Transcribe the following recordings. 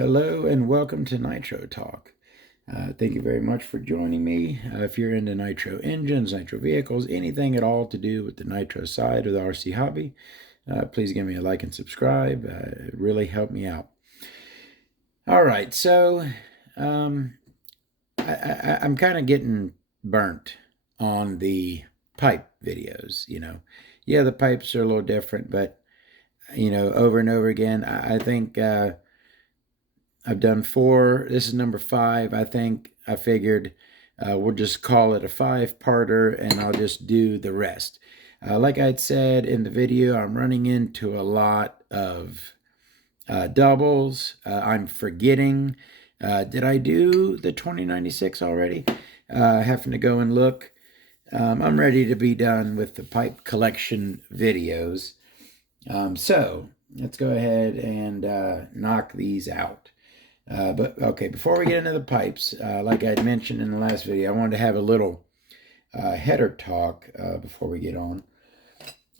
Hello and welcome to Nitro Talk. Thank you very much for joining me. If you're into nitro engines, nitro vehicles, anything at all to do with the nitro side of the RC hobby, please give me a like and subscribe. It really helped me out. All right, so I'm kind of getting burnt on the pipe videos. Yeah, the pipes are a little different, but over and over again, I think. I've done 4. This is number 5. I figured we'll just call it a 5-parter and I'll just do the rest. Like I'd said in the video, I'm running into a lot of doubles. I'm forgetting. Did I do the 2096 already? Having to go and look. I'm ready to be done with the pipe collection videos. So let's go ahead and knock these out. But okay, before we get into the pipes, like I had mentioned in the last video, I wanted to have a little header talk before we get on.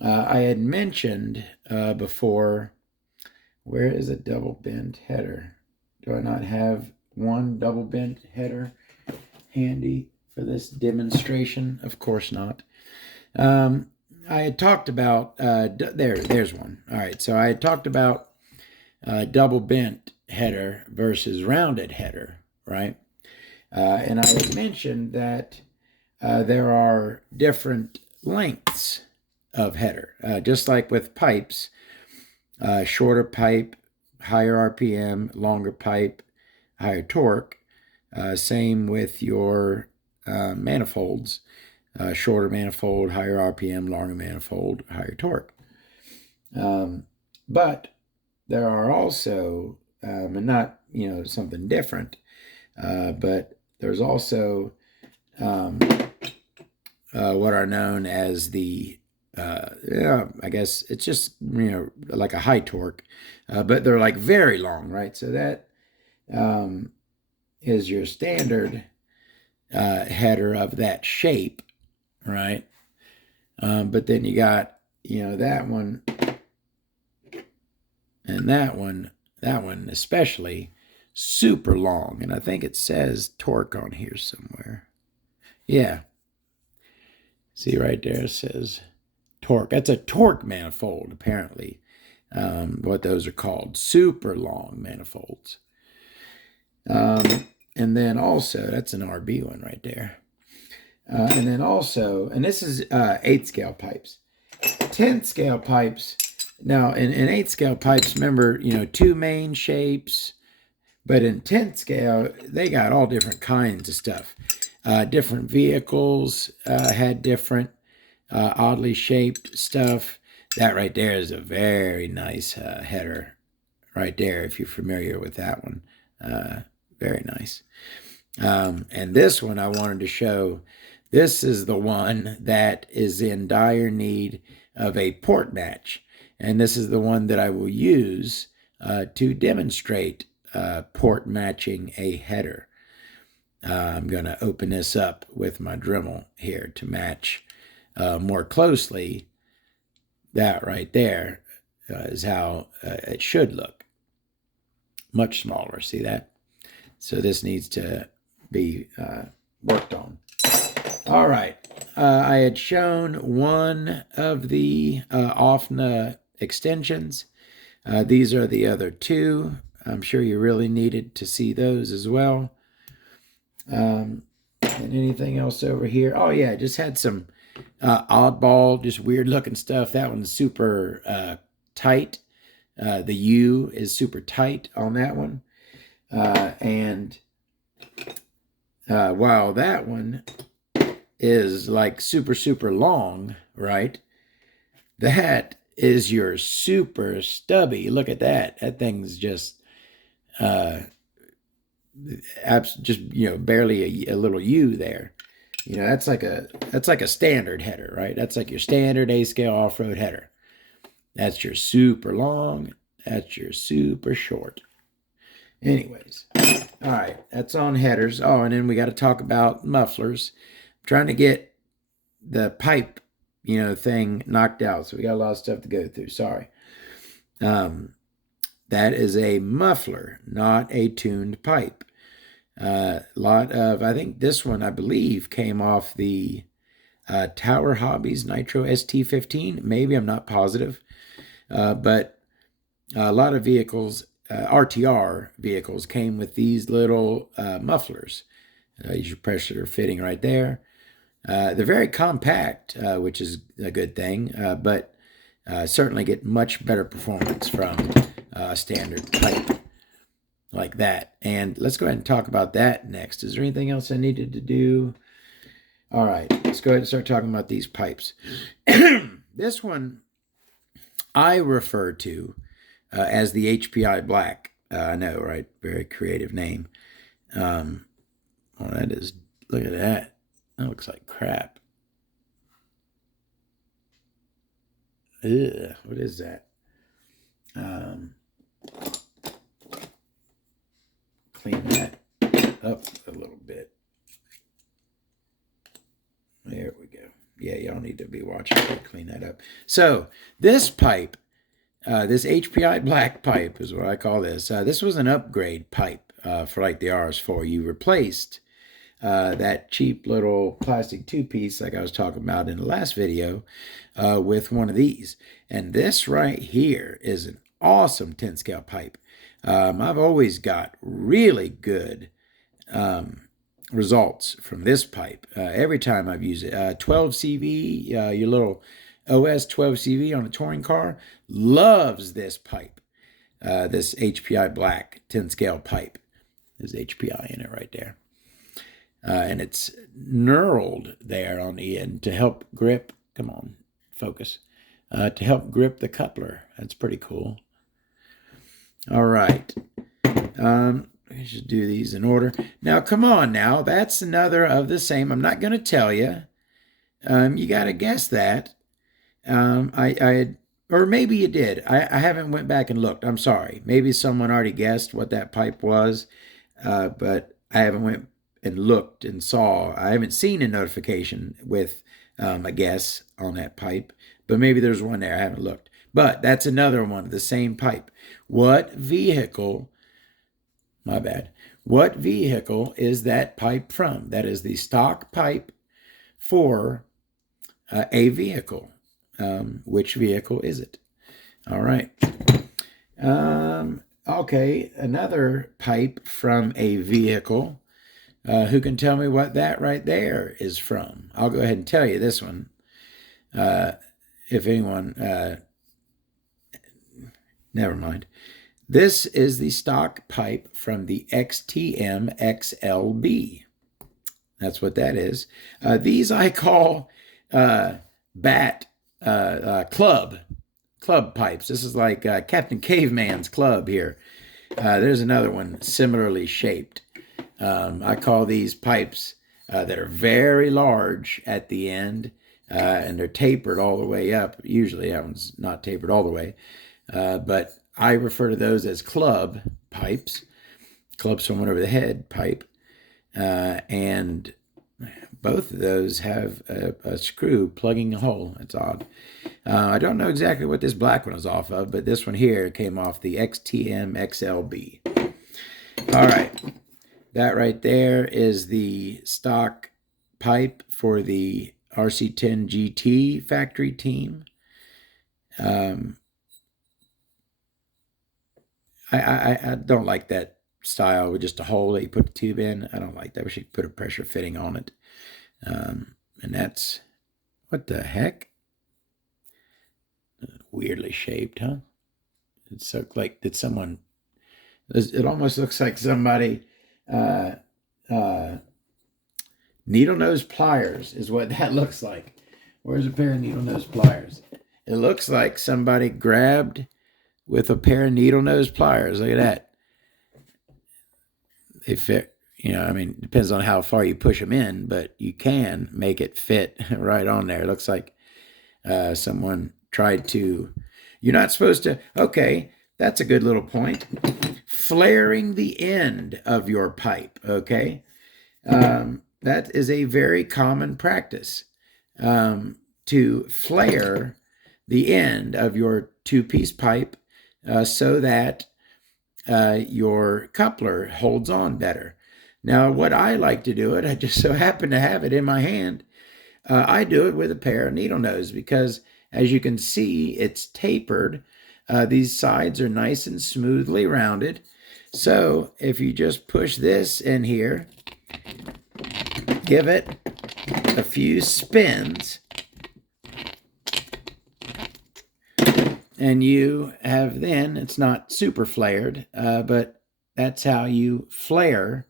I had mentioned before, where is a double bent header? Do I not have one double bent header handy for this demonstration? Of course not. I had talked about, there's one. All right, so I had talked about double bent header versus rounded header, right? And I had mentioned that there are different lengths of header, just like with pipes. Shorter pipe, higher RPM, longer pipe, higher torque. Same with your manifolds. Shorter manifold, higher RPM, longer manifold, higher torque. But there are also, and not, something different, but there's also what are known as the, I guess it's just, like a high torque, but they're like very long, right? So that is your standard header of that shape, right? But then you got, that one and that one especially, super long. And I think it says torque on here somewhere. Yeah. See right there, it says torque. That's a torque manifold, apparently. What those are called, super long manifolds. And then also, that's an RB one right there. And then also, and this is 8 scale pipes. 10 scale pipes. Now, in 8 scale pipes, remember, 2 main shapes. But in 10 scale, they got all different kinds of stuff. Different vehicles had different oddly shaped stuff. That right there is a very nice header right there, if you're familiar with that one. Very nice. And this one I wanted to show. This is the one that is in dire need of a port match. And this is the one that I will use to demonstrate port matching a header. I'm going to open this up with my Dremel here to match more closely. That right there is how it should look. Much smaller, see that? So this needs to be worked on. All right. I had shown one of the OFNA extensions. These are the other 2. I'm sure you really needed to see those as well. And anything else over here? Oh, yeah, just had some oddball, just weird looking stuff. That one's super tight. The U is super tight on that one. And while that one is like super, super long, right? That is your super stubby. Look at that. That thing's just barely a little U there. That's like a standard header, right? That's like your standard A scale off-road header. That's your super long. That's your super short. Anyways, all right, that's on headers. Oh, and then we got to talk about mufflers. I'm trying to get the pipe, thing knocked out, so we got a lot of stuff to go through. Sorry. that is a muffler, not a tuned pipe. I think this one, I believe, came off the Tower Hobbies Nitro ST15. Maybe, I'm not positive. But a lot of vehicles, RTR vehicles, came with these little mufflers. Your pressure fitting right there. They're very compact, which is a good thing, but certainly get much better performance from a standard pipe like that. And let's go ahead and talk about that next. Is there anything else I needed to do? All right, let's go ahead and start talking about these pipes. This one I refer to as the HPI Black. I know, right? Very creative name. Oh, that is, look at that. That looks like crap. Ugh, what is that? Clean that up a little bit. There we go. Yeah, y'all need to be watching me clean that up. So this pipe, this HPI Black pipe is what I call this. This was an upgrade pipe for like the RS4. You replaced that cheap little plastic two-piece like I was talking about in the last video with one of these. And this right here is an awesome 10 scale pipe. I've always got really good results from this pipe every time I've used it. 12 CV, your little OS 12 CV on a touring car, loves this pipe. This HPI Black 10 scale pipe. There's HPI in it right there. And it's knurled there on the end to help grip. Come on, focus. To help grip the coupler. That's pretty cool. All right. We should do these in order. Now, come on now. That's another of the same. I'm not going to tell you. You got to guess that. Or maybe you did. I haven't went back and looked. I'm sorry. Maybe someone already guessed what that pipe was. But I haven't went and looked and saw. I haven't seen a notification with a guess on that pipe. But maybe there's one there. I haven't looked. But that's another one of the same pipe. What vehicle, my bad, what vehicle is that pipe from? That is the stock pipe for a vehicle. Which vehicle is it? All right. Okay, another pipe from a vehicle. Who can tell me what that right there is from? I'll go ahead and tell you this one. If anyone, never mind. This is the stock pipe from the XTM XLB. That's what that is. These I call bat club pipes. This is like Captain Caveman's club here. There's another one similarly shaped. I call these pipes that are very large at the end, and they're tapered all the way up. Usually that one's not tapered all the way, but I refer to those as club pipes, club someone over the head pipe, and both of those have a screw plugging a hole. It's odd. I don't know exactly what this black one is off of, but this one here came off the XTM XLB. All right. That right there is the stock pipe for the RC10 GT factory team. I don't like that style with just a hole that you put the tube in. I don't like that. We should put a pressure fitting on it. And that's, what the heck? Weirdly shaped, huh? It's so like, did someone, it almost looks like somebody, needle nose pliers is what that looks like. Where's a pair of needle nose pliers? It looks like somebody grabbed with a pair of needle nose pliers. Look at that. They fit, I mean, it depends on how far you push them in, but you can make it fit right on there. It looks like someone tried to, you're not supposed to, okay, that's a good little point. Flaring the end of your pipe, okay? That is a very common practice, to flare the end of your two-piece pipe so that your coupler holds on better. Now, what I like to do it, I just so happen to have it in my hand. I do it with a pair of needle nose because, as you can see, it's tapered. These sides are nice and smoothly rounded. So if you just push this in here, give it a few spins, and you have then, it's not super flared, but that's how you flare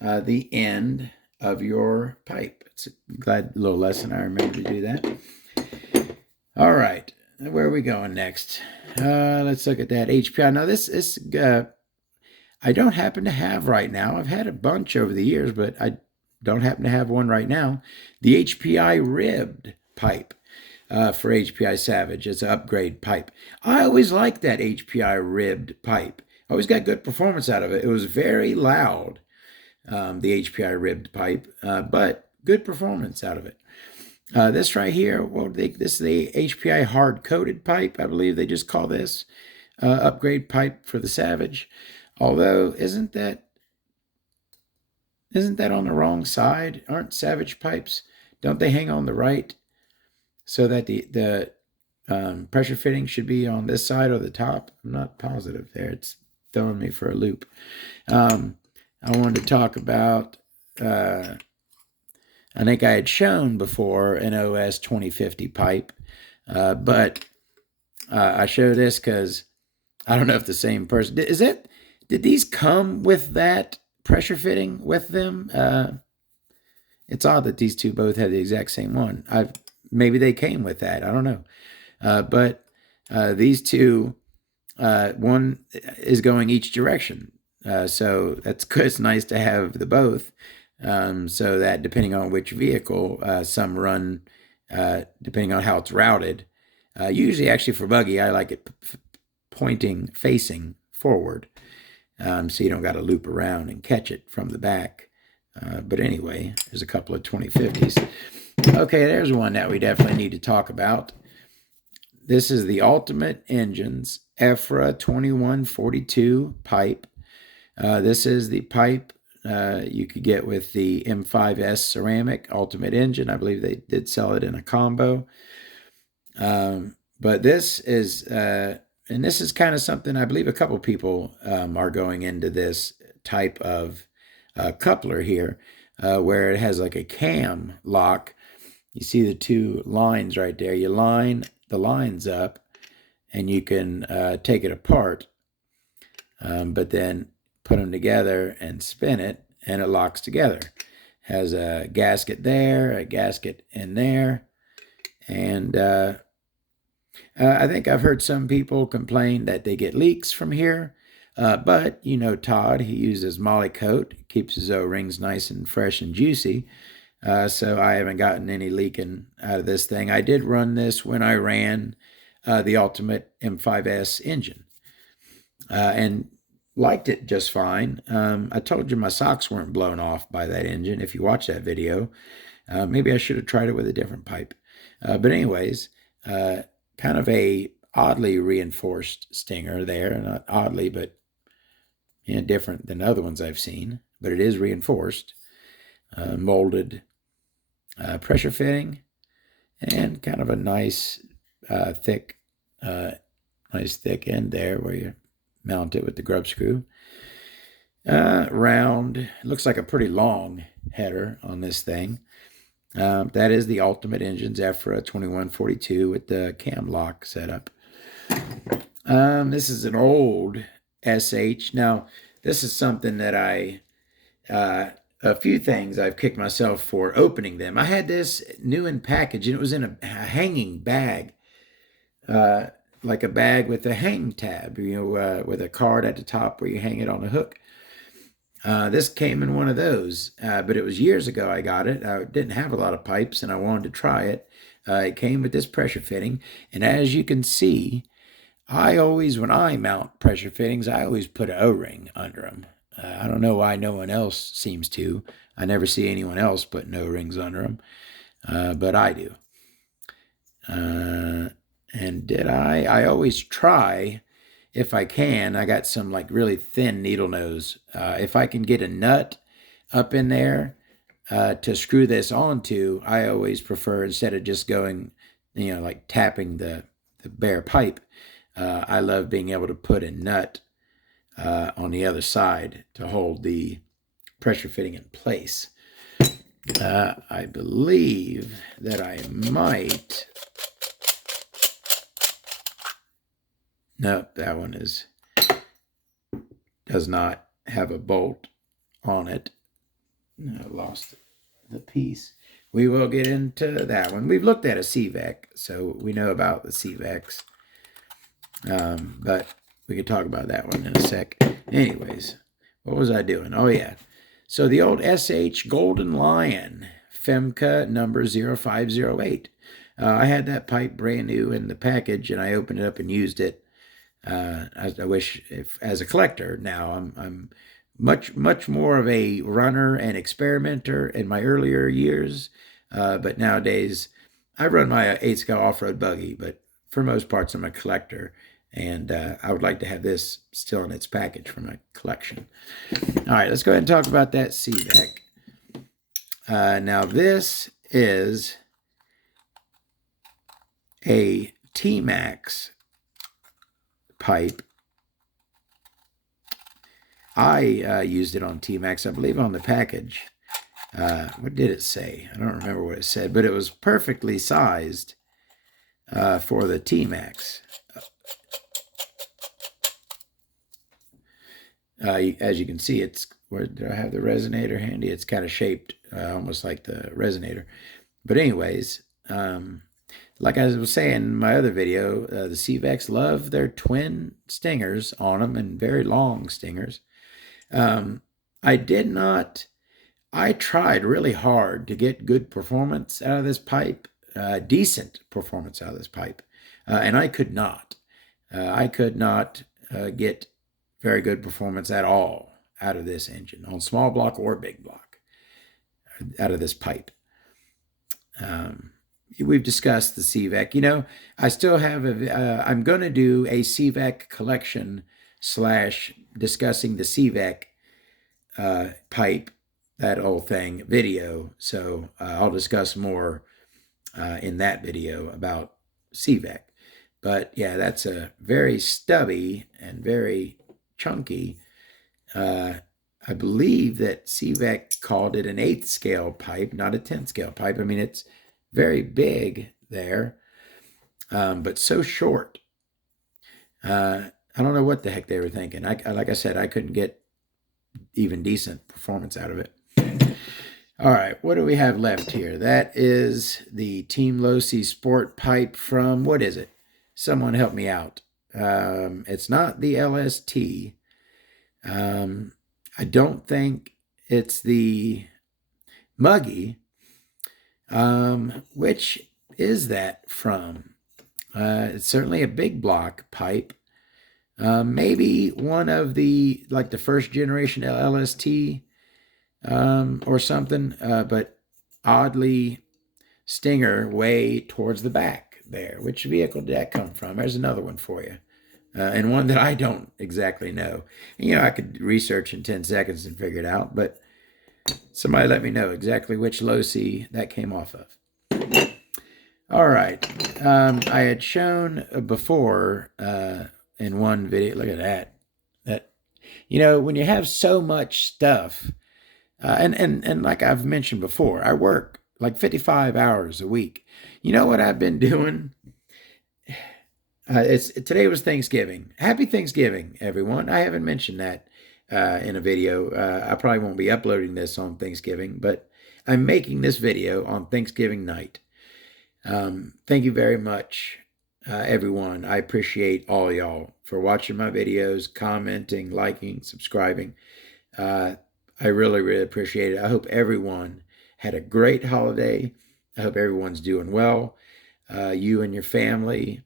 the end of your pipe. It's a glad little lesson. I remember to do that. All right, where are we going next? Let's look at that HPI. Now this is I don't happen to have right now. I've had a bunch over the years, but I don't happen to have one right now. The HPI ribbed pipe for HPI Savage. It's an upgrade pipe. I always liked that HPI ribbed pipe. I always got good performance out of it. It was very loud, the HPI ribbed pipe, but good performance out of it. This right here, well, this is the HPI hard coated pipe. I believe they just call this upgrade pipe for the Savage. Although, isn't that on the wrong side? Aren't Savage pipes, don't they hang on the right so that the pressure fitting should be on this side or the top? I'm not positive there. It's throwing me for a loop. I wanted to talk about, I think I had shown before an OS 2050 pipe, but I show this because I don't know if the same person, did these come with that pressure fitting with them? It's odd that these two both had the exact same one. Maybe they came with that. I don't know. But these two, one is going each direction. So that's good. It's nice to have the both. So that depending on which vehicle, some run, depending on how it's routed. Usually actually for buggy, I like it facing forward. So you don't got to loop around and catch it from the back. But anyway, there's a couple of 2050s. Okay, there's one that we definitely need to talk about. This is the Ultimate Engines EFRA 2142 pipe. This is the pipe you could get with the M5S ceramic Ultimate Engine. I believe they did sell it in a combo. But this is... and this is kind of something I believe a couple people are going into this type of coupler here, where it has like a cam lock. You see the two lines right there. You line the lines up and you can take it apart, but then put them together and spin it and it locks together. Has a gasket there, a gasket in there, and I think I've heard some people complain that they get leaks from here, but you know Todd, he uses Molly Coat, keeps his O-rings nice and fresh and juicy, so I haven't gotten any leaking out of this thing. I did run this when I ran the Ultimate M5S engine, and liked it just fine. I told you my socks weren't blown off by that engine. If you watch that video, maybe I should have tried it with a different pipe. But anyways, kind of a oddly reinforced stinger there. Not oddly, but different than other ones I've seen. But it is reinforced, molded pressure fitting, and kind of a nice thick end there where you mount it with the grub screw. Round, looks like a pretty long header on this thing. That is the Ultimate Engines EFRA 2142 with the cam lock setup. This is an old SH. Now, this is something that a few things I've kicked myself for opening them. I had this new in package, and it was in a hanging bag, like a bag with a hang tab, with a card at the top where you hang it on a hook. This came in one of those, but it was years ago I got it. I didn't have a lot of pipes, and I wanted to try it. It came with this pressure fitting, and as you can see, when I mount pressure fittings, I always put an O-ring under them. I don't know why no one else seems to. I never see anyone else putting O-rings under them, but I do. And did I always try, if I can, I got some like really thin needle nose. If I can get a nut up in there to screw this onto, I always prefer, instead of just going, like tapping the bare pipe, I love being able to put a nut on the other side to hold the pressure fitting in place. I believe that I might. Nope, that one does not have a bolt on it. I lost the piece. We will get into that one. We've looked at a CVEC, so we know about the CVECs. But we could talk about that one in a sec. Anyways, what was I doing? Oh, yeah. So the old SH Golden Lion, Femca number 0508. I had that pipe brand new in the package, and I opened it up and used it. I wish, if as a collector now, I'm much more of a runner and experimenter in my earlier years, but nowadays I run my 8 scale off-road buggy. But for most parts, I'm a collector, and I would like to have this still in its package for my collection. All right, let's go ahead and talk about that CVEC. Now this is a T-Max pipe. I used it on T-Max, I believe, on the package. What did it say? I don't remember what it said, but it was perfectly sized for the T-Max. As you can see, it's, where do I have the resonator handy? It's kind of shaped almost like the resonator. But anyways, like I was saying in my other video, the CVECs love their twin stingers on them, and very long stingers. I tried really hard to get good performance out of this pipe, decent performance out of this pipe, and I could not. I could not get very good performance at all out of this engine, on small block or big block, out of this pipe. We've discussed the CVEC. I still have I'm going to do a CVEC collection / discussing the CVEC pipe, that whole thing, video. So I'll discuss more in that video about CVEC. But yeah, that's a very stubby and very chunky. I believe that CVEC called it an 8th scale pipe, not a 10th scale pipe. I mean, it's very big there, but so short. I don't know what the heck they were thinking. Like I said, I couldn't get even decent performance out of it. All right, what do we have left here? That is the Team Losi Sport pipe from, what is it? Someone help me out. It's not the LST. I don't think it's the Muggy. Which is that from? It's certainly a big block pipe. Maybe one of the, like the first generation LST or something, but oddly stinger way towards the back there. Which vehicle did that come from? There's another one for you. And one that I don't exactly know. I could research in 10 seconds and figure it out, but somebody let me know exactly which Losi that came off of. All right. I had shown before in one video, look at that, when you have so much stuff, and like I've mentioned before, I work like 55 hours a week. You know what I've been doing? Today was Thanksgiving. Happy Thanksgiving, everyone. I haven't mentioned that in a video. I probably won't be uploading this on Thanksgiving, but I'm making this video on Thanksgiving night. Thank you very much, everyone. I appreciate all y'all for watching my videos, commenting, liking, subscribing. I really, really appreciate it. I hope everyone had a great holiday. I hope everyone's doing well. You and your family.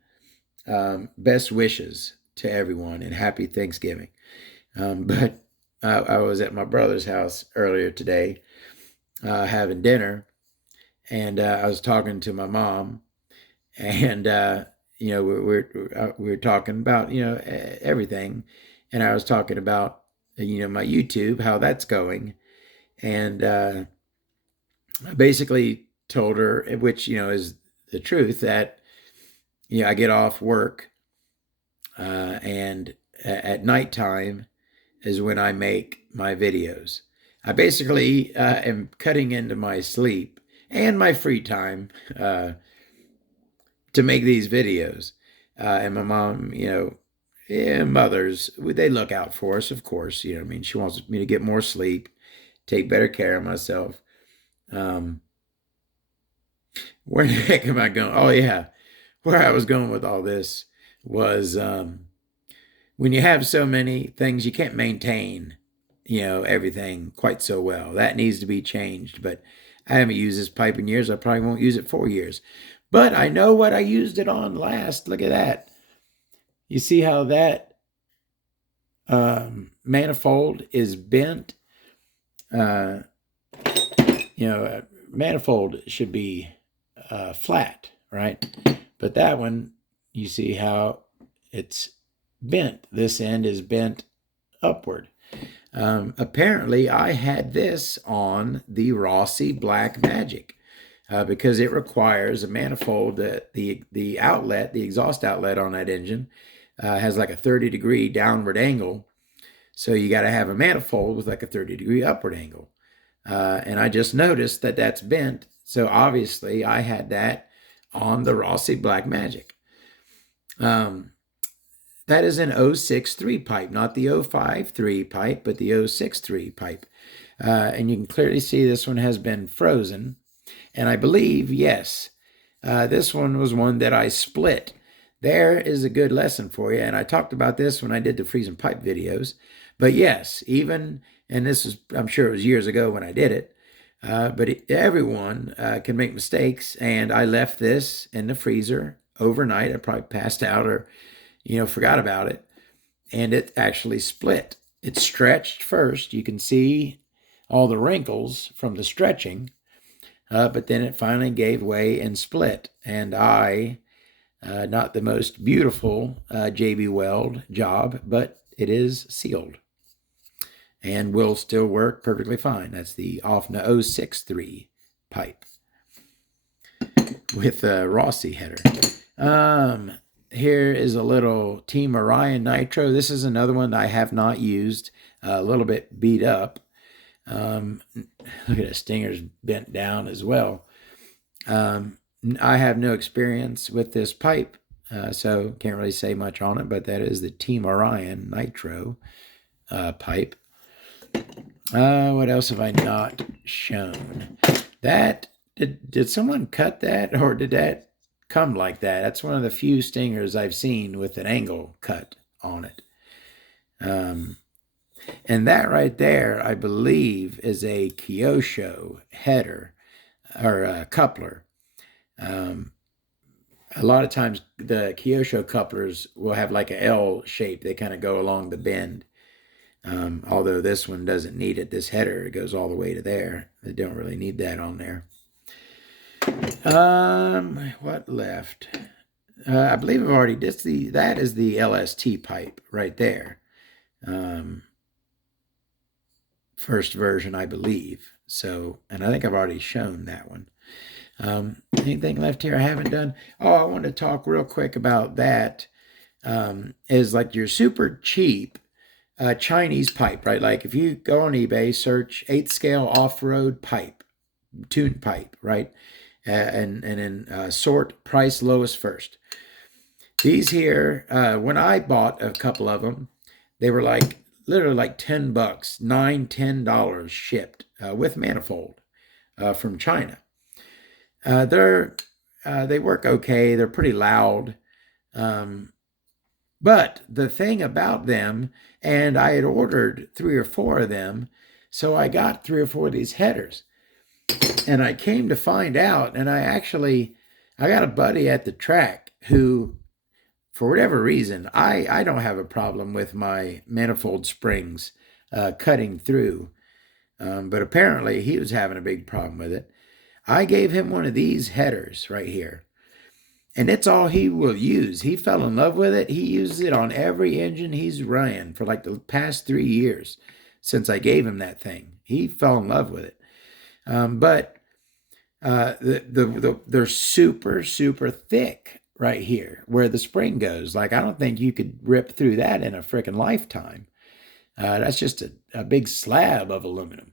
Best wishes to everyone, and happy Thanksgiving. But I was at my brother's house earlier today having dinner, and I was talking to my mom, and we're talking about everything, and I was talking about my YouTube, how that's going, and I basically told her, which is the truth, that I get off work, and at nighttime is when I make my videos. I basically am cutting into my sleep and my free time to make these videos. And my mom, yeah, mothers, they look out for us, of course. I mean, she wants me to get more sleep, take better care of myself. Um, where the heck am I going? Oh, yeah. Where I was going with all this was when you have so many things, you can't maintain, everything quite so well. That needs to be changed. But I haven't used this pipe in years. I probably won't use it for years. But I know what I used it on last. Look at that. You see how that manifold is bent? Uh, manifold should be flat, right? But that one, you see how it's bent. This end is bent upward. Apparently, I had this on the Rossi Black Magic because it requires a manifold that the outlet, the exhaust outlet on that engine, has like a 30-degree downward angle. So you got to have a manifold with like a 30-degree upward angle. And I just noticed that that's bent. So obviously I had that on the Rossi Black Magic. That is an 063 pipe, not the 053 pipe, but the 063 pipe. And you can clearly see this one has been frozen. And I believe, yes, this one was one that I split. There is a good lesson for you. And I talked about this when I did the freezing pipe videos. But yes, even, and this is, I'm sure it was years ago when I did it, but everyone can make mistakes. And I left this in the freezer overnight. I probably passed out or, forgot about it. And it actually split. It stretched first. You can see all the wrinkles from the stretching. But then it finally gave way and split. And not the most beautiful JB Weld job, but it is sealed and will still work perfectly fine. That's the OFNA 063 pipe with a Rossi header. Here is a little Team Orion Nitro. This is another one that I have not used, a little bit beat up. Look at the stinger's bent down as well. I have no experience with this pipe, so can't really say much on it, but that is the Team Orion Nitro pipe. What else have I not shown? That, did someone cut that, or did that come like that? That's one of the few stingers I've seen with an angle cut on it. And that right there, I believe, is a Kyosho header or a coupler. A lot of times the Kyosho couplers will have like a L shape. They kind of go along the bend. Although this one doesn't need it. This header, it goes all the way to there. They don't really need that on there. What left? I believe I've already, that is the LST pipe right there. First version, I believe. So, and I think I've already shown that one. Anything left here I haven't done? Oh, I want to talk real quick about that. Is like your super cheap Chinese pipe, right? Like if you go on eBay, search 8th scale off-road pipe, tuned pipe, right? And then sort price lowest first. These here, when I bought a couple of them, they were like literally like $10, $9, $10 shipped with manifold from China. They work okay. They're pretty loud. But the thing about them, and I had ordered 3 or 4 of them, so I got 3 or 4 of these headers. And I came to find out, and I got a buddy at the track who, for whatever reason, I don't have a problem with my manifold springs cutting through. But apparently he was having a big problem with it. I gave him one of these headers right here. And it's all he will use. He fell in love with it. He uses it on every engine he's ran for like the past 3 years since I gave him that thing. He fell in love with it. But they're super, super thick right here where the spring goes. Like, I don't think you could rip through that in a freaking lifetime. That's just a big slab of aluminum.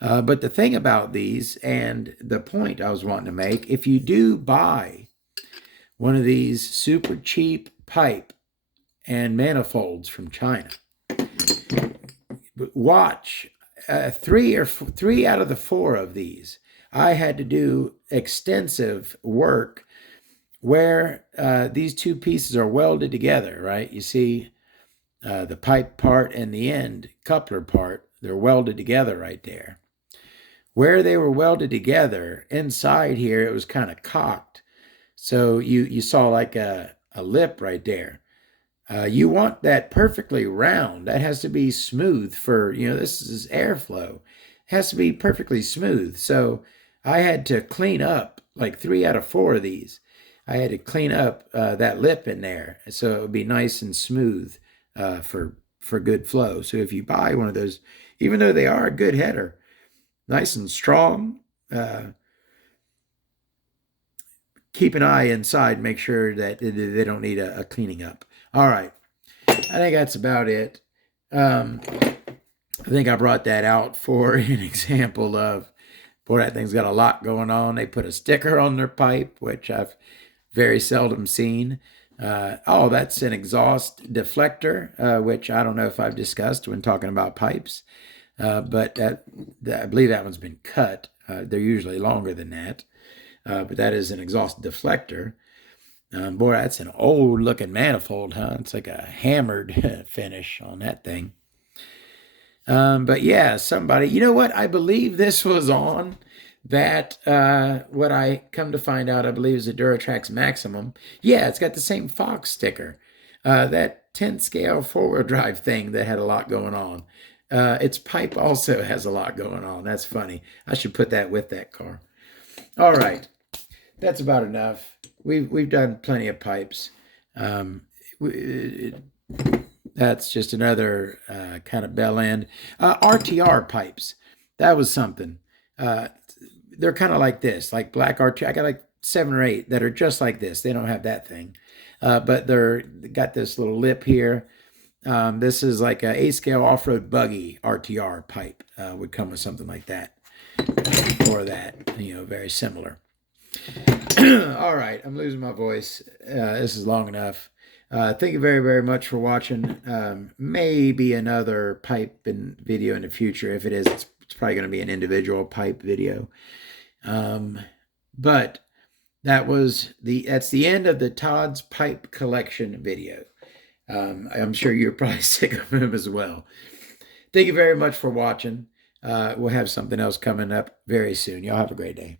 But the thing about these, and the point I was wanting to make, if you do buy one of these super cheap pipe and manifolds from China, watch three out of the four of these. I had to do extensive work where these two pieces are welded together, right? You see the pipe part and the end coupler part, they're welded together right there. Where they were welded together, inside here, it was kind of cocked. So you saw like a lip right there. You want that perfectly round. That has to be smooth for, this is airflow. It has to be perfectly smooth. So I had to clean up like 3 out of 4 of these. I had to clean up that lip in there so it would be nice and smooth for good flow. So if you buy one of those, even though they are a good header, nice and strong, keep an eye inside, make sure that they don't need a cleaning up. All right. I think that's about it. I think I brought that out for an example of, boy, that thing's got a lot going on. They put a sticker on their pipe, which I've very seldom seen. Oh, that's an exhaust deflector, which I don't know if I've discussed when talking about pipes. But I believe that one's been cut. They're usually longer than that. But that is an exhaust deflector. Boy, that's an old looking manifold, huh? It's like a hammered finish on that thing. But yeah, somebody, you know what? I believe this was on that, what I come to find out, I believe is a Duratrax Maximum. Yeah, it's got the same Fox sticker. That 10 scale 4-wheel drive thing that had a lot going on. Its pipe also has a lot going on. That's funny. I should put that with that car. All right. That's about enough. We've done plenty of pipes. That's just another kind of bell end. RTR pipes. That was something. They're kind of like this, like black RTR. I got like 7 or 8 that are just like this. They don't have that thing. But they got this little lip here. This is like a 8-scale off-road buggy RTR pipe. Would come with something like that. Or that, very similar. All right, I'm losing my voice. This is long enough. Thank you very, very much for watching. Maybe another pipe video in the future. If it is, it's probably going to be an individual pipe video. But that's the end of the Todd's pipe collection video. I'm sure you're probably sick of him as well. Thank you very much for watching. We'll have something else coming up very soon. Y'all have a great day.